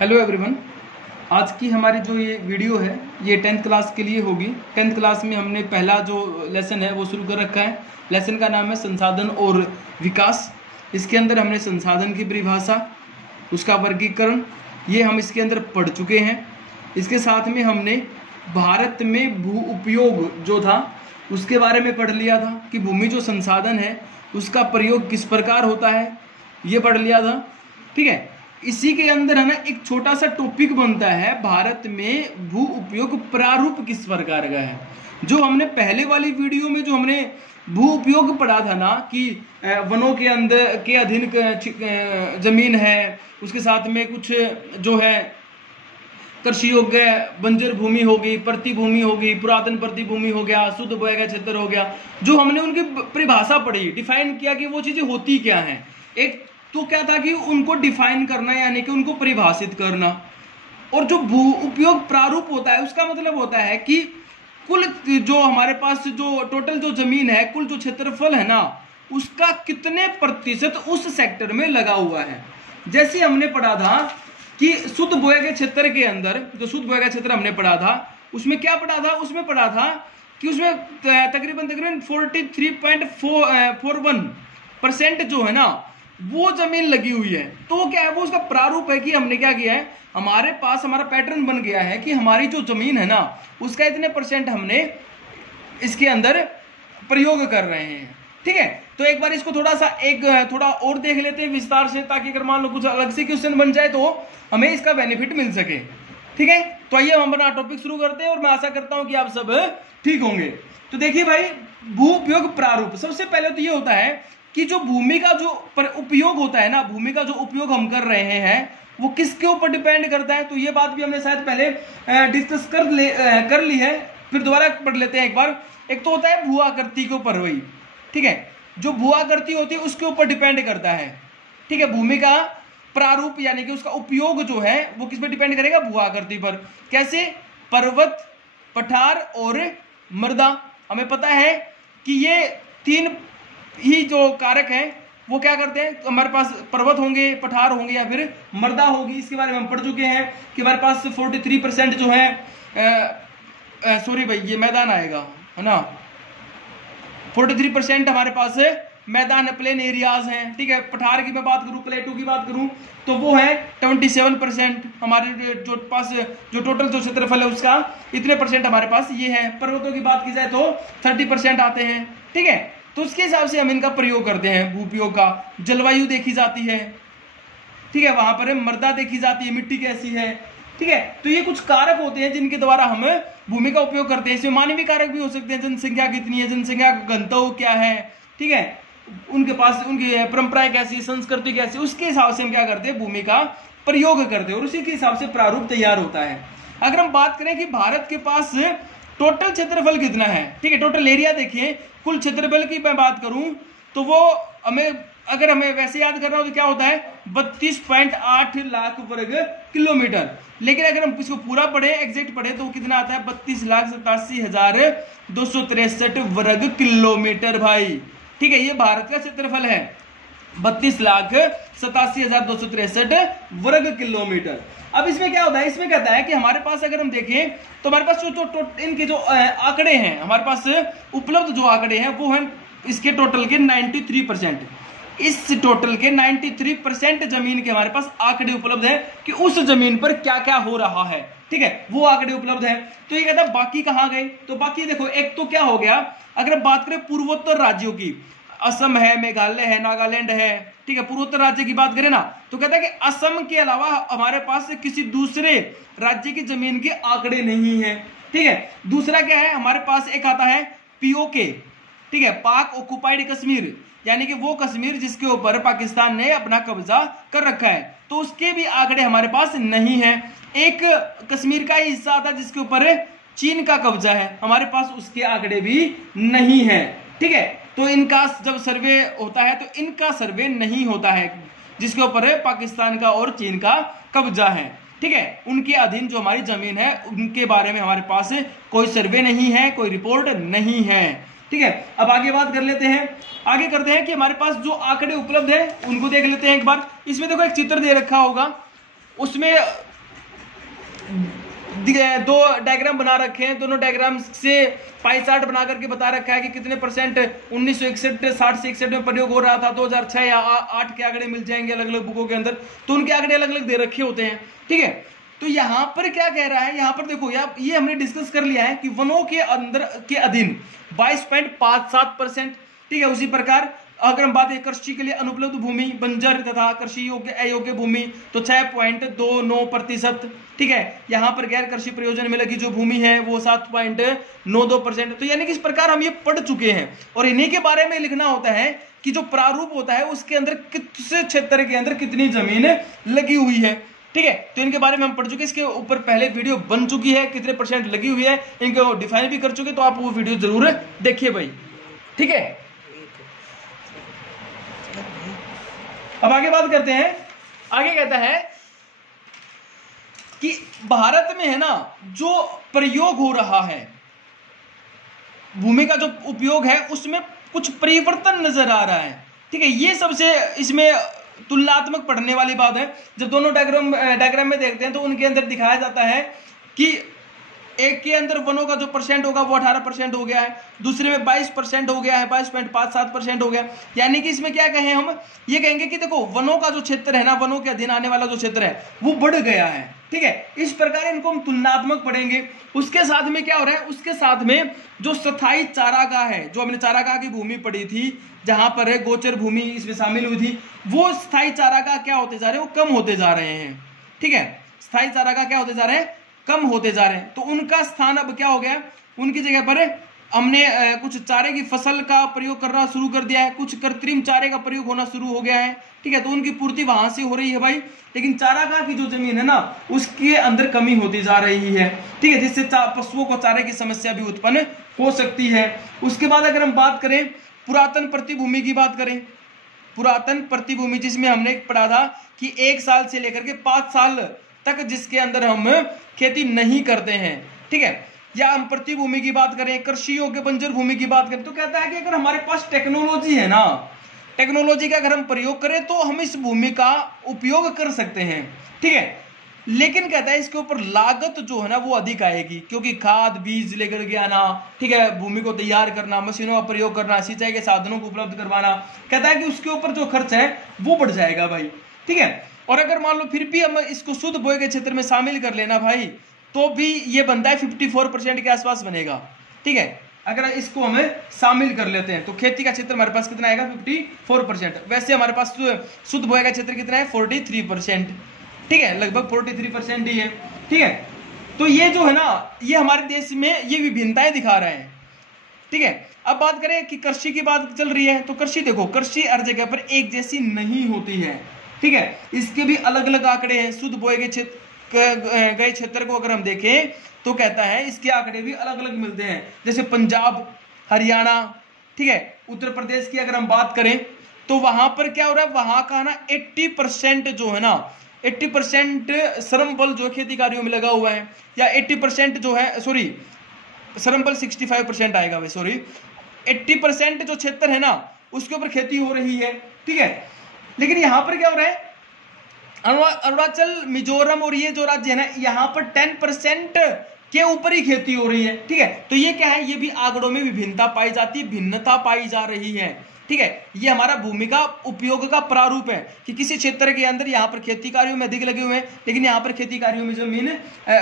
Hello everyone. आज की हमारी जो ये वीडियो है ये 10th क्लास के लिए होगी। 10th क्लास में हमने पहला जो लेसन है वो शुरू कर रखा है। लेसन का नाम है संसाधन और विकास। इसके अंदर हमने संसाधन की परिभाषा, उसका वर्गीकरण, ये हम इसके अंदर पढ़ चुके हैं। इसके साथ में हमने भारत में भू उपयोग जो था उसके बारे में पढ़ लिया था कि भूमि जो संसाधन है उसका प्रयोग किस प्रकार होता है, ये पढ़ लिया था। ठीक है, इसी के अंदर है ना एक छोटा सा टॉपिक बनता है, भारत में भू उपयोग प्रारूप किस प्रकार का है। जो हमने पहले वाली वीडियो में जो हमने भू उपयोग पढ़ा था ना कि वनों के अंदर के अधीन जमीन है, उसके साथ में कुछ जो है कृषि योग्य बंजर भूमि होगी, प्रति भूमि होगी, पुरातन प्रति भूमि हो गया, शुद्ध बोया गया क्षेत्र हो गया। जो हमने उनकी परिभाषा पढ़ी, डिफाइन किया कि वो चीजें होती क्या है। एक तो क्या था कि उनको डिफाइन करना यानी कि उनको परिभाषित करना। और जो भू उपयोग प्रारूप होता है उसका मतलब होता है कि कुल जो हमारे पास जो टोटल जो जमीन है, कुल जो क्षेत्रफल है ना, उसका कितने प्रतिशत उस सेक्टर में लगा हुआ है। जैसे हमने पढ़ा था कि शुद्ध बोया गया क्षेत्र के अंदर, जो शुद्ध बोया गया क्षेत्र हमने पढ़ा था उसमें क्या पढ़ा था, उसमें पढ़ा था कि उसमें तकरीबन 43.41% जो है ना वो जमीन लगी हुई है। तो वो क्या है, वो उसका प्रारूप है कि हमने क्या किया है, हमारे पास हमारा पैटर्न बन गया है कि हमारी जो जमीन है ना उसका इतने % हमने इसके अंदर प्रयोग कर रहे हैं। ठीक है, तो एक बार इसको थोड़ा और देख लेते हैं विस्तार से, ताकि अगर मान लो कुछ अलग से क्वेश्चन बन जाए तो हमें इसका बेनिफिट मिल सके। ठीक है, तो आइए हम अपना टॉपिक शुरू करते हैं और मैं आशा करता हूं कि आप सब ठीक होंगे। तो देखिए भाई, भू उपयोग प्रारूप, सबसे पहले तो ये होता है कि जो भूमि का जो उपयोग होता है ना, भूमि का जो उपयोग हम कर रहे हैं वो किसके ऊपर डिपेंड करता है। तो ये बात भी हमने शायद पहले डिस्कस कर ली है, फिर दोबारा पढ़ लेते हैं एक बार। एक तो होता है भू आकृति के ऊपर, वही ठीक है, जो भू आकृति होती है उसके ऊपर डिपेंड करता है। ठीक है, भूमि का प्रारूप यानी कि उसका उपयोग जो है वो किस पर डिपेंड करेगा, भू आकृति पर। कैसे, पर्वत, पठार और मृदा। हमें पता है कि ये तीन ही जो कारक है वो क्या करते हैं, हमारे पास पर्वत होंगे, पठार होंगे या फिर मृदा होगी। इसके बारे में हम पढ़ चुके हैं कि हमारे पास 43% जो है सॉरी भाई ये मैदान आएगा है ना, 43% हमारे पास मैदान है, प्लेन एरियाज हैं। ठीक है, पठार की मैं बात करूं, प्लेटू की बात करूं तो वो है 27%। हमारे जो पास जो टोटल जो क्षेत्रफल है उसका इतने % हमारे पास ये है। पर्वतों की बात की जाए तो 30% आते हैं। ठीक है, तो उसके हिसाब से हम इनका प्रयोग करते हैं भू उपयोग का। जलवायु देखी जाती है, ठीक है, वहां पर मृदा देखी जाती है, मिट्टी कैसी है। ठीक है, तो ये कुछ कारक होते हैं जिनके द्वारा हम भूमि का उपयोग करते हैं। इसमें मानवीय कारक भी हो सकते हैं, जनसंख्या कितनी है, जनसंख्या का घनत्व क्या है, ठीक है, उनके पास उनकी परंपराएं कैसी, संस्कृति कैसी, उसके हिसाब से हम क्या करते हैं, भूमि का प्रयोग करते हैं और उसी के हिसाब से प्रारूप तैयार होता है। अगर हम बात करें कि भारत के पास टोटल क्षेत्रफल कितना है, ठीक है, टोटल एरिया देखिए, कुल क्षेत्रफल की मैं बात करूं तो वो अगर हमें वैसे याद करना हो तो क्या होता है 32.8 लाख वर्ग किलोमीटर। लेकिन अगर हम इसको पूरा पढ़े, एग्जैक्ट पढ़े तो कितना आता है 32,87,263 वर्ग किलोमीटर भाई। ठीक है, ये भारत का क्षेत्रफल है 32,87,263 वर्ग किलोमीटर। अब इसमें क्या होता है, इसमें कहता है कि हमारे पास अगर हम देखें तो हमारे पास जो इनके जो आंकड़े हैं, हमारे पास उपलब्ध जो आंकड़े हैं वो हैं इसके टोटल के 93%। इस टोटल के 93% जमीन के हमारे पास आंकड़े उपलब्ध है कि उस जमीन पर क्या क्या हो रहा है। ठीक है, वो आंकड़े उपलब्ध है। तो ये कहता है बाकी कहां गए, तो बाकी देखो, एक तो क्या हो गया, अगर हम बात करें पूर्वोत्तर राज्यों की, असम है, मेघालय है, नागालैंड है, ठीक है, पूर्वोत्तर राज्य की बात करें ना तो कहता है कि असम के अलावा हमारे पास किसी दूसरे राज्य की जमीन के आंकड़े नहीं है। ठीक है, दूसरा क्या है, हमारे पास एक आता है पीओके, ठीक है, पाक ऑक्युपाइड कश्मीर, यानी कि वो कश्मीर जिसके ऊपर पाकिस्तान ने अपना कब्जा कर रखा है, तो उसके भी आंकड़े हमारे पास नहीं है। एक कश्मीर का ही हिस्सा आता है जिसके ऊपर चीन का कब्जा है, हमारे पास उसके आंकड़े भी नहीं है। ठीक है, तो इनका जब सर्वे होता है तो इनका सर्वे नहीं होता है जिसके ऊपर पाकिस्तान का और चीन का कब्जा है। ठीक है, उनके अधीन जो हमारी जमीन है उनके बारे में हमारे पास कोई सर्वे नहीं है, कोई रिपोर्ट नहीं है। ठीक है, अब आगे बात कर लेते हैं, आगे करते हैं कि हमारे पास जो आंकड़े उपलब्ध है उनको देख लेते हैं एक बार। इसमें देखो एक चित्र दे रखा होगा, उसमें दो डायग्राम बना रखे हैं, दोनों डायग्राम से पाई चार्ट बना करके बता रखा है कि कितने परसेंट 1961 60 से 61 में प्रयोग हो रहा था, 2006 या 8 के आंकड़े मिल जाएंगे अलग अलग बुकों के अंदर, तो उनके आंकड़े अलग अलग दे रखे होते हैं। ठीक है, तो यहां पर क्या कह रहा है, यहां पर देखो ये हमने डिस्कस कर लिया है कि वनों के अंदर के अधीन 22.57%। ठीक है, उसी प्रकार अगर हम बात कृषि के लिए अनुपलब्ध भूमि बंजर तथा कृषि योग्य अयोग्य भूमि तो 6.29%। ठीक है, यहां पर गैर कृषि प्रयोजन में लगी जो भूमि है वो 7.92%। तो यानी कि इस प्रकार हम ये पढ़ चुके हैं, और इन्हीं के बारे में लिखना होता है कि जो प्रारूप होता है उसके अंदर किस क्षेत्र के अंदर कितनी जमीन लगी हुई है। ठीक है, तो इनके बारे में हम पढ़ चुके, इसके ऊपर पहले वीडियो बन चुकी है, कितने परसेंट लगी हुई है इनको डिफाइन भी कर चुके, तो आप वो वीडियो जरूर देखिए भाई। ठीक है, अब आगे बात करते हैं। आगे कहता है कि भारत में है ना जो प्रयोग हो रहा है, भूमि का जो उपयोग है उसमें कुछ परिवर्तन नजर आ रहा है। ठीक है, ये सबसे इसमें तुलनात्मक पढ़ने वाली बात है। जब दोनों डायग्राम में देखते हैं तो उनके अंदर दिखाया जाता है कि एक के अंदर वनों का जो परसेंट होगा वो 18% हो गया है, दूसरे में 22% हो गया है, 22.57% हो गया। यानी कि इसमें क्या कहें, हम ये कहेंगे कि देखो वनों का जो क्षेत्र है ना, वनों के अधीन आने वाला जो क्षेत्र है वो बढ़ गया है। ठीक है, इस प्रकार इनको हम तुलनात्मक पढ़ेंगे। उसके साथ में क्या हो रहा है, उसके साथ में जो स्थायी चारागाह है, जो हमने चारागाह की भूमि पढ़ी थी जहां पर गोचर भूमि इसमें शामिल हुई थी, वो स्थायी चारागाह क्या होते जा रहे हैं, वो कम होते जा रहे हैं। ठीक है, स्थायी चारागाह क्या होते जा रहे हैं, कम होते जा रहे हैं। तो उनका स्थान अब क्या हो गया, उनकी जगह पर हमने कुछ चारे की फसल का प्रयोग करना शुरू कर दिया है, कुछ कृत्रिम चारे का प्रयोग होना शुरू हो गया है। ठीक है, तो उनकी पूर्ति वहां से हो रही है भाई, लेकिन चारागाह की जो जमीन है ना उसके अंदर कमी होती जा रही है। ठीक है, जिससे पशुओं को चारे की समस्या भी उत्पन्न हो सकती है। उसके बाद अगर हम बात करें पुरातन प्रतिभूमि की बात करें, पुरातन प्रतिभूमि जिसमें हमने पढ़ा था कि 1 साल से लेकर के 5 साल तक जिसके अंदर हम खेती नहीं करते हैं। ठीक है, या हम प्रतिभूमि की बात करें, कृषि योग्य बंजर भूमि की बात करें, तो कहता है कि अगर हमारे पास टेक्नोलॉजी है ना, टेक्नोलॉजी का अगर हम प्रयोग करें तो हम इस भूमि का उपयोग कर सकते हैं। ठीक है, लेकिन कहता है इसके ऊपर लागत जो है ना वो अधिक आएगी, क्योंकि खाद बीज लेकर के आना, ठीक है, भूमि को तैयार करना, मशीनों का प्रयोग करना, सिंचाई के साधनों को उपलब्ध करवाना, कहता है कि उसके ऊपर जो खर्च है वो बढ़ जाएगा भाई। ठीक है, और अगर मान लो फिर भी हम इसको शुद्ध बोए के क्षेत्र में शामिल कर लेना भाई, तो भी ये बनता है 54% के आसपास बनेगा। ठीक है, अगर इसको हमें शामिल कर लेते हैं तो खेती का क्षेत्र हमारे पास कितना आएगा, 54%। वैसे हमारे पास शुद्ध बोए का क्षेत्र कितना है, 43%। ठीक है, लगभग 43% ही है। ठीक है, तो ये जो है ना ये हमारे देश में ये विभिन्नताएं दिखा रहे हैं। ठीक है, अब बात करें कि कृषि की बात चल रही है, तो कृषि देखो, कृषि हर जगह पर एक जैसी नहीं होती है। ठीक है, इसके भी अलग अलग आंकड़े हैं। शुद्ध बोए गए क्षेत्र को अगर हम देखें तो कहता है इसके आंकड़े भी अलग अलग मिलते हैं, जैसे पंजाब, हरियाणा, ठीक है, उत्तर प्रदेश की अगर हम बात करें तो वहां पर क्या हो रहा है, वहां का ना 80% जो है ना, 80% श्रम बल जो खेती कार्यों में लगा हुआ है, या 80% जो है, सॉरी श्रम बल 65% आएगा भाई, सॉरी 80% जो क्षेत्र है ना उसके ऊपर खेती हो रही है। ठीक है, लेकिन यहां पर क्या हो रहा है, अरुणाचल, मिजोरम और ये जो राज्य है ना यहाँ पर 10% के ऊपर ही खेती हो रही है। ठीक है, तो ये क्या है, ये भी आंकड़ों में विभिन्नता पाई जाती है, भिन्नता पाई जा रही है। ठीक है, ये हमारा भूमि का उपयोग का प्रारूप है कि किसी क्षेत्र के अंदर यहाँ पर खेती कार्यों में अधिक लगे हुए हैं, लेकिन यहाँ पर खेती कार्यों में जमीन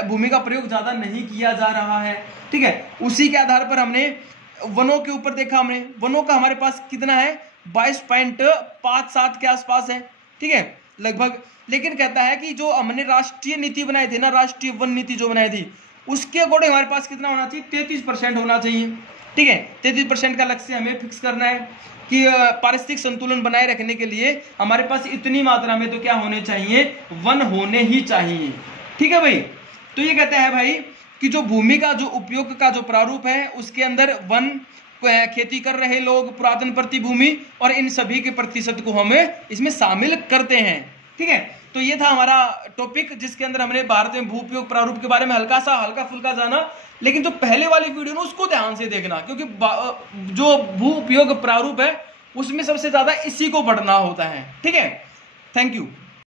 भूमि का प्रयोग ज्यादा नहीं किया जा रहा है। ठीक है, उसी के आधार पर हमने वनों के ऊपर देखा, हमने वनों का हमारे पास कितना है, 22.57 के आसपास है। ठीक है, लगभग। लेकिन कहता है कि जो हमने राष्ट्रीय नीति बनाई थी ना, राष्ट्रीय वन नीति जो बनाई थी, उसके अकॉर्डिंग हमारे पास कितना होना चाहिए, 33% होना चाहिए। ठीक है, 33% का लक्ष्य हमें फिक्स करना है कि पारिस्थितिक संतुलन बनाए रखने के लिए हमारे पास इतनी मात्रा में तो क्या होने चाहिए, वन होने ही चाहिए। ठीक है भाई, तो ये कहता है भाई कि जो भूमि का जो उपयोग का जो प्रारूप है उसके अंदर वन, खेती कर रहे लोग, पुरातन प्रतिभूमि और इन सभी के प्रतिशत को हम इसमें शामिल करते हैं। ठीक है, तो ये था हमारा टॉपिक जिसके अंदर हमने भारत में भू उपयोग प्रारूप के बारे में हल्का फुल्का जाना। लेकिन जो पहले वाली वीडियो ना उसको ध्यान से देखना, क्योंकि जो भू उपयोग प्रारूप है उसमें सबसे ज्यादा इसी को पढ़ना होता है। ठीक है, थैंक यू।